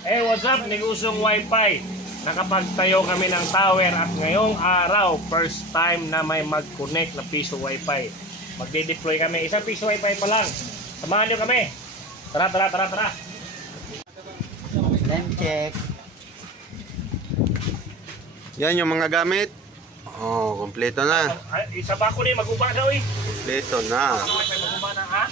Hey, what's up? Negosong Wi-Fi. Nakapagtayo kami ng tower at ngayong araw, first time na may mag-connect na piso Wi-Fi. Magde-deploy kami. Isang piso Wi-Fi pa lang. Samahan nyo kami. Tara, tara, tara, tara. Then check. Yan yung mga gamit. Oh, kompleto na. Isa ba ko ni mag-uba daw eh. Kompleto na. Mag-uba na ha?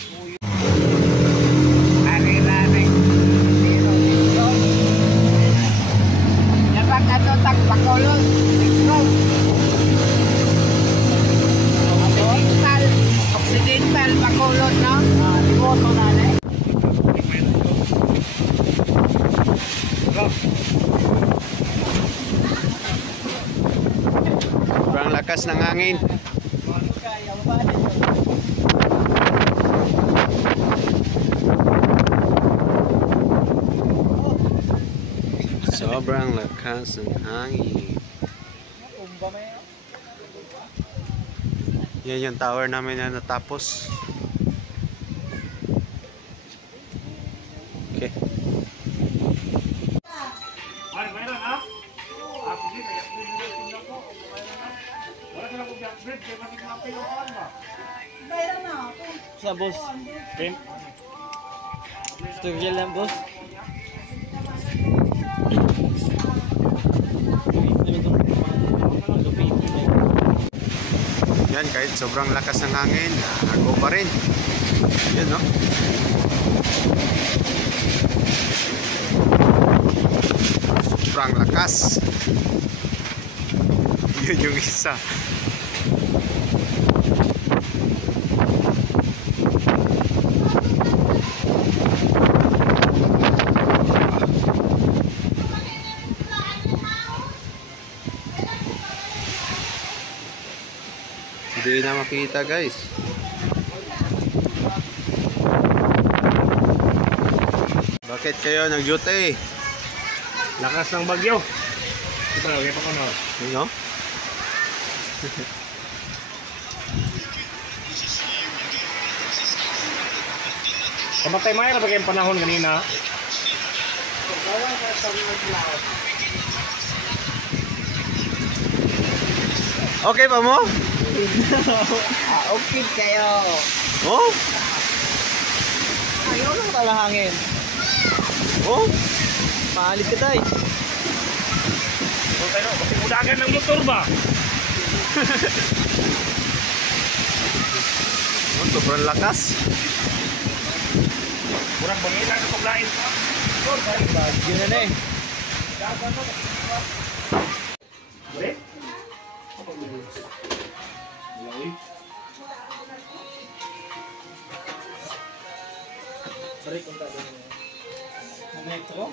Bacolod, Occidental Bacolod, no? Liboto na eh. Sobrang lakas ng hangin. Sobrang lakas ng hangin. Yan yung tower namin na natapos. Okay. Ay, mayroon ha? Ako din, kaya pinili ko. Wala ka lang kong jackbread, kaya natin mapilokan ba? Mayroon na ako. Sa boss. Pin? Gusto lang boss. Yan, kahit sobrang lakas ng hangin, nago pa rin. Yan, no? Sobrang lakas. Yun yung isa. Hindi na makita, guys. Bakit kayo nag-duty? Lakas ng bagyo. Ito na, kaya pa ko na. No? Kamatay Mayra ba kayong panahon kanina? Okay pa mo? Okay kayo. Oh? Ayaw lang tala hangin. Oh? Maalit ka tayo. Kung tayo, kasi udagan ng motor ba? Oh, sobrang lakas. Kurang bangilan na paglain pa. Bagyo na na eh. Boleh? Balik kung tayo. Metro?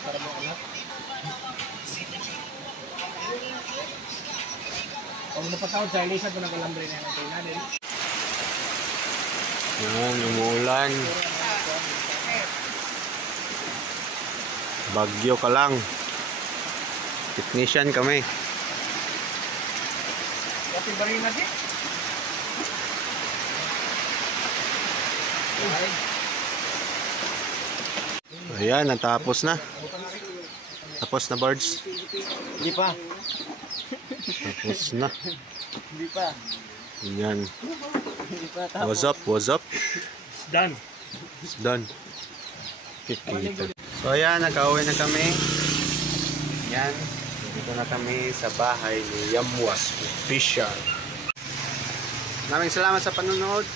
Para mo anak? Kung napatawad sa ilisan ko ng kalambre na natin natin. Yan, umuulan. Bagyo ka lang. Technician kami. Kasi bari natin. Ayan, natapos na. Tapos na, birds. Hindi pa. Tapos na. Hindi pa. Ayan. Hindi pa. What's up? What's up? Done. It's done. Kikita. So ayan, nakauwi na kami. Yan. Dito na kami sa bahay ni Yamwas Official. Maraming salamat sa panonood.